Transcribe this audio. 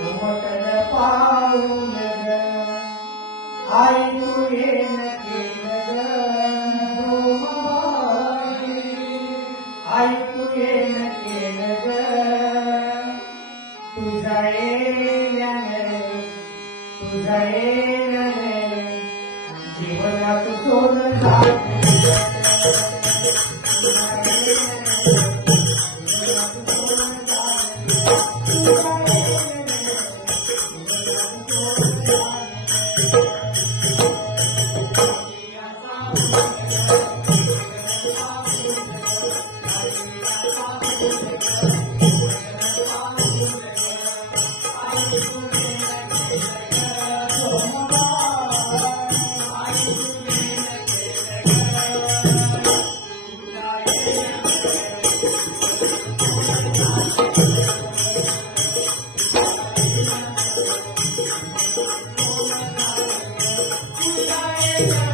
उमटल पाऊल ग आई तू येन केलं ग आई तू येन केलं ग तुझ्या येण्याने जीवनात सोनं झालं Yeah.